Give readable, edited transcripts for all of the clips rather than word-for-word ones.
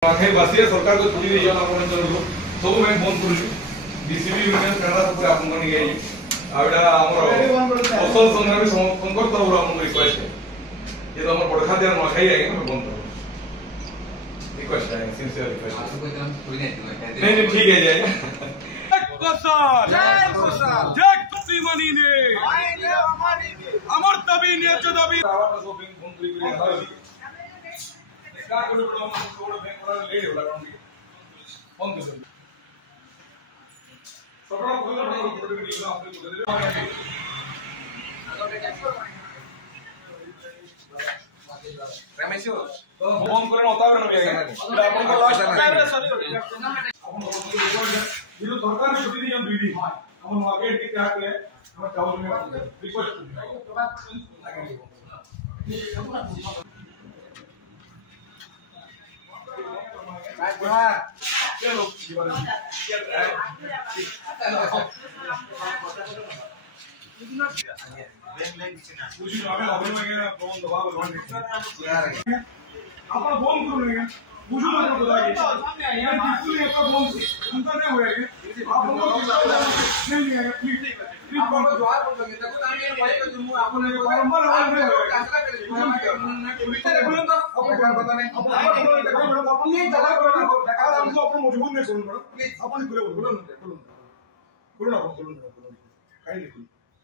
बासिया सरकार को छुट्टी दी जाना अपन चलो सब बैंक बंद करू डीसीबी यूनियन कनाडा सब अपन बनी गई आविडा हमर फसल संग्रामी संकट तो हम रिक्वेस्ट है ये तो हमर बड़खा दिया न खाई आगे हम बंद करो रिक्वेस्ट है सिंसियर रिक्वेस्ट नहीं ठीक है जय जय कुसी मनी ने अमर तभी ने जो तभी आवाज सब बैंक बंद करी का कोड कोड बैंक वाला ले होला राउंड फोन कर सबरा कोड कोड भी दिला आपने कोड दे रमेश फोन करे होता है ना अपन को लास्ट कैमरा सॉरी अपन ये सरकार ने छुट्टी दी हम दीदी हम आगे ठीक क्या है हम टाउन में रिक्वेस्ट चलो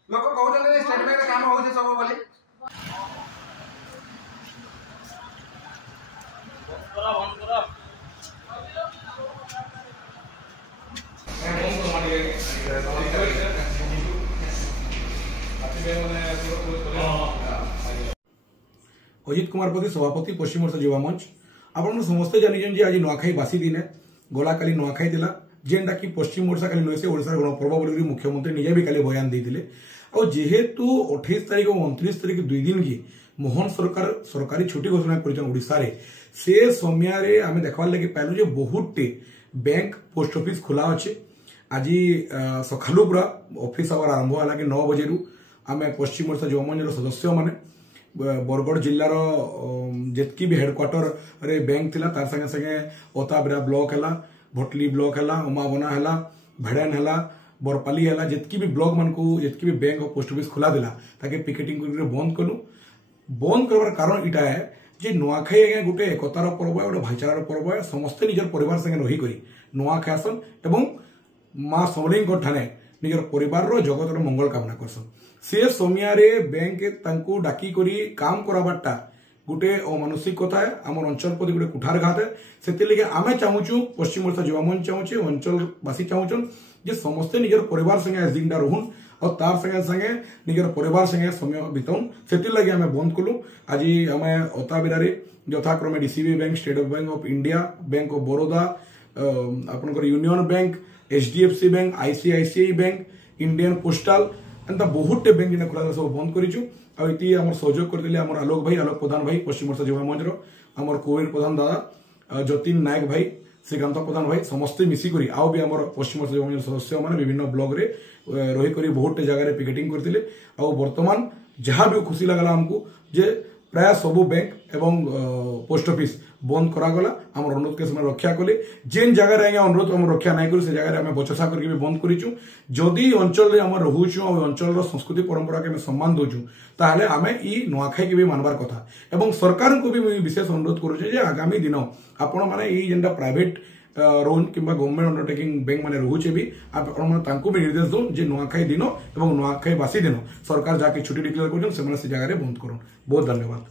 लोक कहते स्टेट बैंक काम हो सब बोली अजित कुमार पति सभापति पश्चिम ओडिशा युवा मंच आपन समस्ते जानी आज नुआखाई बासी दिन गला काली नुआखाई थिला जेनटा कि पश्चिम ओडिशा काली नुहे से ओडिशा गणपर्व बोली मुख्यमंत्री निजे भी काली बयान देते और जेहेतु 28 तारीख और 29 तारीख 2 दिन की मोहन सरकार सरकारी छुट्टी घोषणा कर से समय आम देखवार लगे पाइलु जे बहुत बैंक पोस्ट ऑफिस खोला अच्छे आज सकालू पूरा ऑफिस आवर आरंभ है कि 9 बजे आम पश्चिम ओडिशा युवा मंच सदस्य मैंने बरगढ़ जिलार जितकी भी हेडक्वार्टर रे बैंक थिला तार संगे संगे ओताबरा ब्लॉक है भटली ब्लॉक है उमाबना है भेड़ान है बरपाली है जितकी भी ब्लॉक मान को जितकी भी बैंक और पोस्ट ऑफिस खोला दिला ताके पिकेटिंग कर बंद कलु बंद करवार कारण इटा है जे नुआखाई आज्ञा गोटे एकतार पर्व है गोटे भाईचारार पर्व है समस्ते निजर परिवार संगे रही नुआखाई आसन एवं माँ समलेई ठाने निजर परिवार जगतर मंगल कामना करसन से समय बैंक तांको डाकी करी काम कराबारटा गोटे अमानुषिक कथा है आम अंचल प्रति गोटे कुठारघात है से आम चाहूँ पश्चिम ओडिशा युवा मंच चाहूचे अंचलवासी चाहून जे समस्ते निजर परिवार संगे आज दिन रुहन और तार संगे संगे निजर परिवार संगे समय बिताउन से लगे आम बंद कलु आज आम ओताबिरा यथाक्रमे DCB Bank State Bank of India Bank of Baroda आपनकर Union Bank HDFC Bank ICICI Bank Indian postal एंता बहुत बैंक जेना खुला सब बंद करिछु आ इति हमर सहयोग करथिले हमर आलोक प्रधान भाई पश्चिम ओडिशा युवा मंच हमर कोविर प्रधान दादा जतिन नायक भाई श्रीकांत प्रधान भाई समस्ते मिसिकरी आउ भी हमर पश्चिम ओडिशा युवा मंच सदस्य माने विभिन्न ब्लॉक रे रही करी बहुत जगह पिकेटिंग करथिले आ वर्तमान जहाँ भी खुशी लगला हमको जे प्राय सब बैंक एवं पोस्ट ऑफिस बंद करागला आम अनुरोध के समय रक्षा कले जेन जगह आज्ञा अनुरोध आम रक्षा नहीं करूँ से जगह आम बचसा करके भी बंद करूँ जदि अंचल आम रोचु और अंचल संस्कृति परंपरा के सम्मान दौचु ताहले आम ई नुआखाई के भी मानवार कथा एवं सरकार को भी विशेष अनुरोध करुचे आगामी दिन आपण मैंने जेनटा प्राइवेट रोन कि गवर्नमेंट अंडरटेकिंग बैंक मैंने रोचे भी आप भी निर्देश दो जे नुआखाई दिन और नुआखाई बासी दिन सरकार जाके छुट्टी डिक्लेयर कर जगह बंद कर बहुत धन्यवाद।